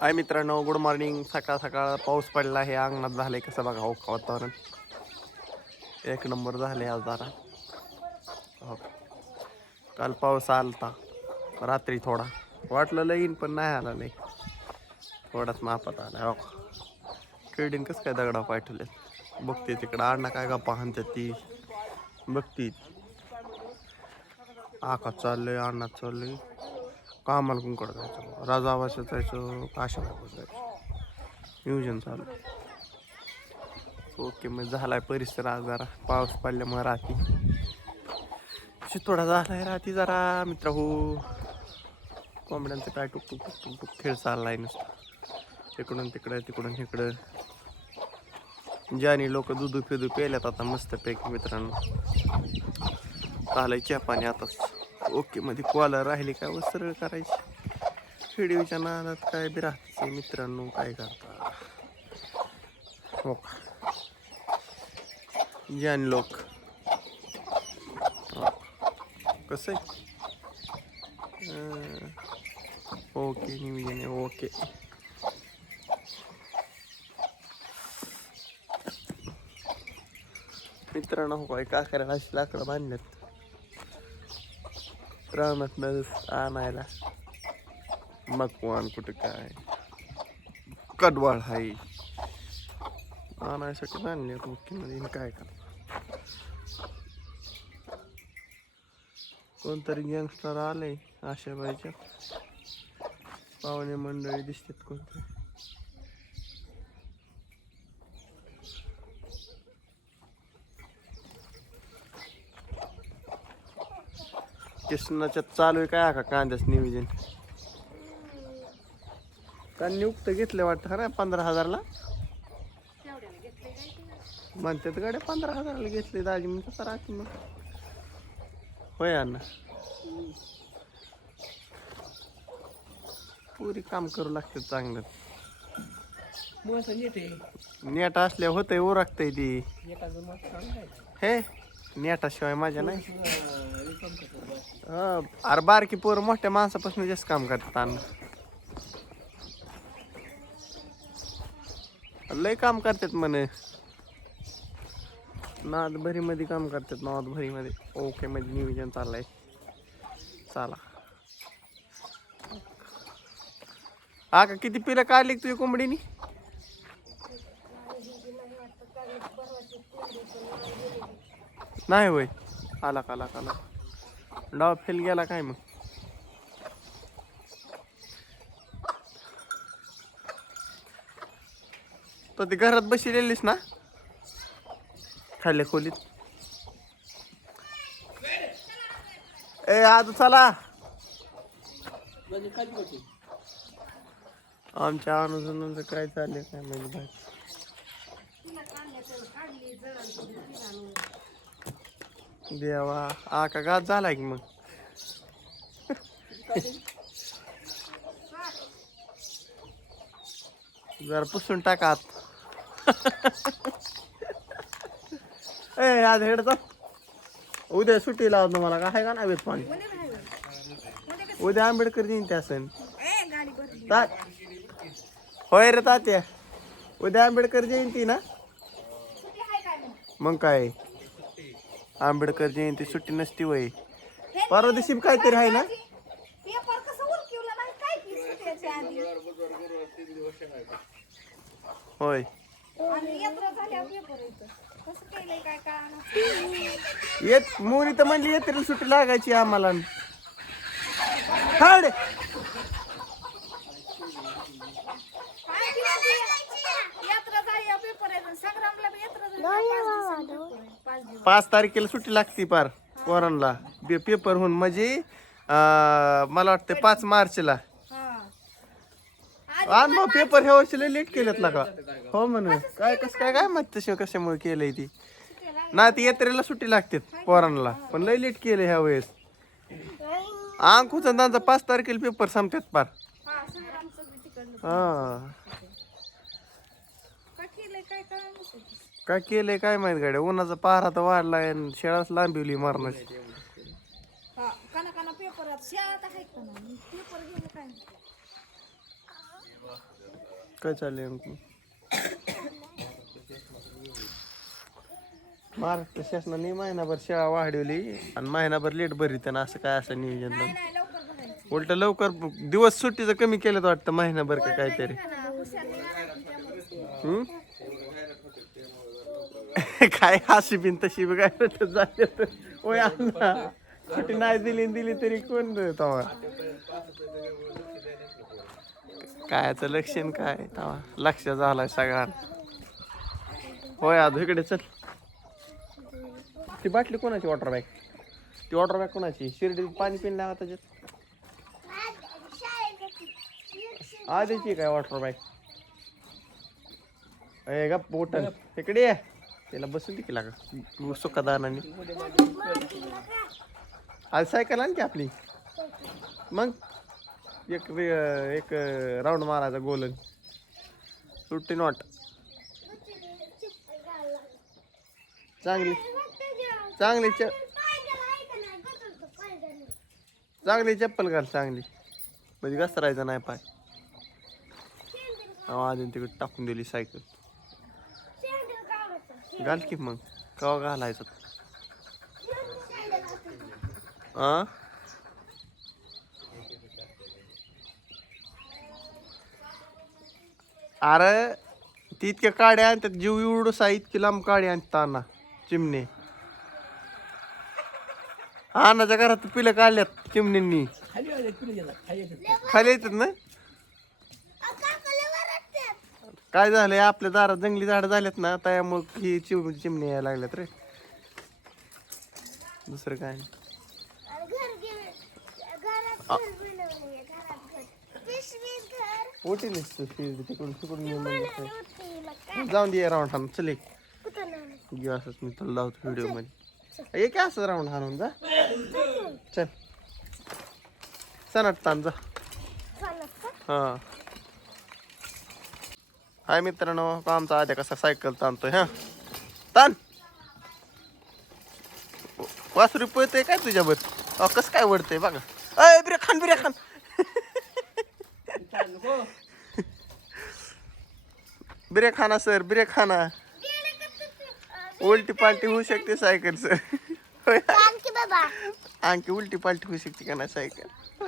हाय मित्रांनो good morning सकाळ सकाळ पाऊस पडला आहे अंगणात झालंय कसं बघा हो वातावरण. एक नंबर झाले आज जरा. हो. काल पाऊस आलता रात्री थोडा. वाटलं लई येईन पण नाही आला लई. थोडाच मापात आला हो. किडीन कसं काय दगडा पाठवले बघते तिकडं अण्णा काय का पाहते ती. बघती. आका चाललंय अण्णा चाललंय. कामाला कुंकड जायचं राजा आवाज जायचं काशाला जायचं? नियोजन चालू. ओके मग झालाय परिसर आज जरा. पाऊस पडल्यामुळे राती. चितोडा झालाय राती जरा मित्र हो. कोंबड्यांचं काय टुक टुक टुक टुक टुक खेळ चाललाय नुसता. इकडून तिकडं तिकडून इकडं. ज्याने लोक दुधू फिदू पेल्यात आता मस्तपैकी मित्रांनो. चालाय चहा पाणी आताच. ओके मध्ये कॉलर राहिली काय व सरळ करायची? व्हिडिओच्या नादात काय बी राहते मित्रांनो काय करता? हो का? ज्ञान लोक. हो कसं आहे? ओके नियोजन आहे ओके. मित्रांनो हो काय का करायला अशी लाकडं बांधल्यात. रानातनं आणायला मकवान कुठं काय कडवाळ हाय आणायसाठी आणले मुख्यमध्ये काय करणार कोणतरी गँगस्टर आले आशाबाईच्या पाहुणे मंडळी दिसतात कोणतरी किसनाच्या चालू आहे काय का कांद्याच नियोजन? का नियुक्त घेतले वाटतं ना पंधरा हजारला. म्हणतात गाड्या पंधरा हजाराला घेतले दाजी म्हणतो तर राहते मग. होय अण्णा. पुरी काम करू लागते चांगलं. नीट असल्या होतंय ओरखतंय ती. हे? नेटाशिवाय माझ्या नाही. हा, अरे बारकी पोर मोठ्या माणसापासून जास्त काम करतात लय काम करतात म्हणे. नाद भरी मध्ये काम करतात नाद भरी मध्ये ओके मध्ये नियोजन चाललंय. चला. हा का किती पिलं काढली तुझी कोंबडीनी? नाही होय. आला का आला डाव फेल गेला काय मग? तो ती घरात बसलेलीस ना? खाल्ल्या खोलीत. ए आज चला. आमच्या अनुजनाचं काय चाललंय काय माहिती बाई देवा आ का गात झाला की मग? जरा पुसून टाकात ए आज हेडचा उद्या सुट्टी लावत ना मला काय आहे का नाही वेत पाणी उद्या आंबेडकर जयंती असेल ता- होय रे तात्या. उद्या आंबेडकर जयंती ना? मग काय? आंबेडकर जयंती सुट्टी नसती वय. परवा दिवशी काहीतरी आहे ना? पेपर कसं उरकिवलं नाही काय केलं त्याच्या आधी? होय. आणि यात्रा झाल्यावर पेपर येतं. कसं केलंय काय काय येत मोरी तर म्हणली येते सुट्टी लागायची आम्हाला. हाड काय केलं ते? यात्रा झाल्यावर पेपर येतं संग्रामला बी यात्रा झाली पाच दिवसांनी पेपर आहे. पाच तारखेला सुट्टी लागती पार पोरांना. पे- पेपर होऊन. म्हणजे अं, मला वाटतं पाच मार्चला. आणि मग पेपर ह्या वर्षी लय लेट केलेत ना का? हो म्हण. काय कसं काय काय माहीत तसे कशामुळे केलंय ती? नाही ती यात्रेला सुट्टी लागते पोरांना. पण लय लेट केलं ह्या वेळेस. अंकुचा त्यांचा पाच तारखेला पेपर संपतात पार. हा काय केलंय? काय काय काय केलंय काय माहीत गाड्या? उन्हाचा पारा तर वाढलाय आणि शेळाच लांबिवली मारण्याची. हा काना पेपर का नाही पेपर काय? काय चाललंय महाराष्ट्र शासनाने महिनाभर शाळा वाढवली आणि महिनाभर लेट भरी त्यांना असं काय असं नियोजन नाही. लवकर उलट लवकर दिवस सुट्टीचं कमी केलं तर वाटतं महिनाभर का काहीतरी. ना, हुशार निघाला की त्यामुळे. हम्म? काय अशी बिन तशी बी काय वाटत झाले तर. ओय अण्णा. सुट्टी नाही दिली न दिली तरी कोण तवा? कायचं लक्षण काय तवा? लक्ष झालाय सगळं होय आज इकडे चल. ती बाटली कोणाची वॉटर बॅग ती वॉटर बॅग कोणाची? शिर्डी पाणी पिण लावा त्याच्यात. आधीची काय वॉटर बॅग ए गप्प बोटल इकडे ये. त्याला बसून की लागा. सुखदानाने. आज सायकल आणते आपली. मग एक एक राऊंड मारायचा गोलन. सुट्टी नॉट. चांगली. चांगली च चांगली चप्पल घाल चांगली. म्हणजे घसरायचं नाही पाय. अजून तिकडे टाकून दिली सायकल. घाल की मग. कवा घालायचं? आ? अरे ती इतक्या काड्या आणतात जीव एवढसा इतकी लांब काडी आणताना चिमणे. आणाच्या घरात पिलं काढल्यात चिमणींनी. खाली येतात ना? काय झालंय आपल्या दारात जंगली झाडं झालेत ना त्यामुळे ही चिम चिमणी यायला लागल्यात रे. दुसरं काय नाही. तिकडून तिकडून येऊन जाऊन दे राऊंड हाणून चल एक. घेऊ असंच मी तुला लावतो व्हिडिओमध्ये. एक असं राऊंड हाणून जा. चल. सणाट ताण जा. हा. हाय मित्रांनो आमचा आद्या कसा सायकल ताणतोय हा? ताण! वासुरी पळतंय काय तुझ्यावर? अहो कसं काय वडतंय बघा. अय बिरे खान बिरे खान बिरे खाना सर बिरे खाना उलटी पालटी होऊ शकते सायकल सर. आणखी उलटी पालटी होऊ शकते का नाही सायकल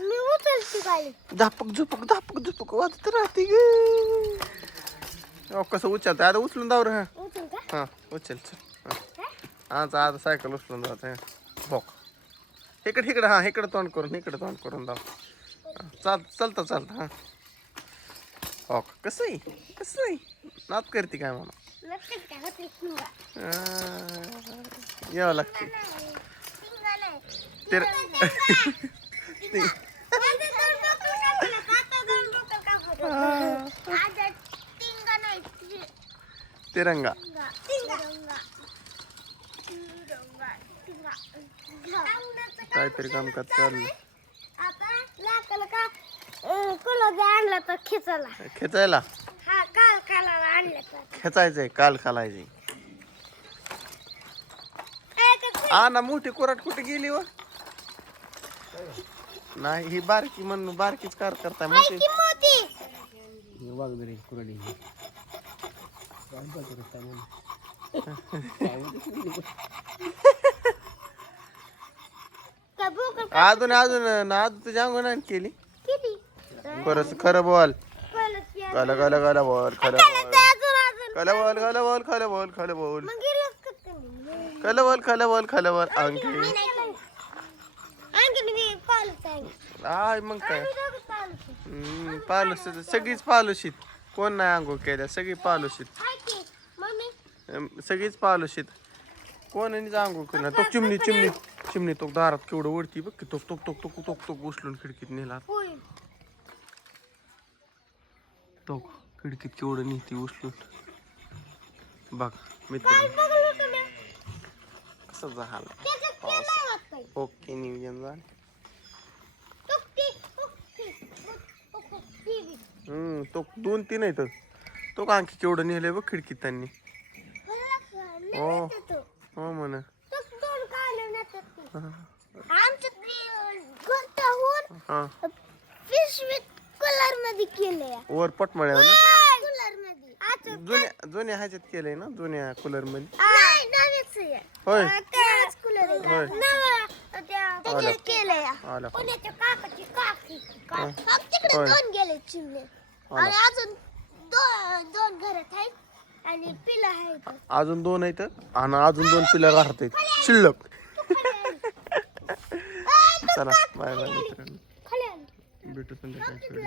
मी उचलते गाडी धापक झुपक धापक झुपक वाजत राहते ग अहो, कसं उचलतं आता उचलून दावर हा उचल का हा उचल चल हा आता आता सायकल उचलून जात हो इकडे इकडे हा इकडे तोंड करून इकडे तोंड करून दाव हा, चाल चालतं चालतं हा हो कसं आहे कसं आहे नात करते काय म्हणा लक्षात काय होते शिंगा अं, यावं लागते शिंगा नाही तर माझं दोन डोकं कापलं, काका दोन डोकं कापलं. आता टिंगा नाही ति- तिरंगा. काहीतरी कामकाज चाललं आणलं तर खिचला खेचायला? हा काल कालाला आणलं तर खेचायचंय काल खालायचे ए, का हा ना मोठी कोराट कुठे गेली व? नाही ही बारकी म्हणून बारकीच कार करताय मोठी. की मोती वाघदरे कुरडी. अजून अजून ना अजून तुझ्या अंगण केली? खरंच खरं बोल. गला गला गला बोल खरं कळत बोल. खलं बोल खलं बोल खलं बोल खलं बोल. खलं बोल खलं बोल खलं बोल. अंकी केलं. आय मग काय? पालुस. सगळीच पालुशीत कोण नाही आंघोळ केल्या सगळी पालुशीत सगळीच पालुशीत कोण आणि आंघोळ करणार तो चिमणी चिमणी चिमणी तो दारात केवढं वरती बघ की तो तो तो तो तो तो उचलून खिडकीत नेला तो खिडकीत केवढं नेती उचलून बघ मित्र. कसं झालं. ओके नियोजन झालं तो दोन तीन आहेत तो आणखी केवढं नेलंय बघ खिडकीत त्यांनी हो. हो म्हण. कलरमध्ये केलं वर पटमळ्या जुन्या जुन्या ह्याच्यात केलंय ना? जुन्या कूलरमध्ये? होय. होय. अजून दोन दोन घरात आहेत. आणि पिलं आहेत अजून दोन आहेत आणि अजून दोन पिलर राहत. आहेत शिल्लक. चला बाय बाय मित्रांनो. खाली आण. भेटू संध्याकाळी.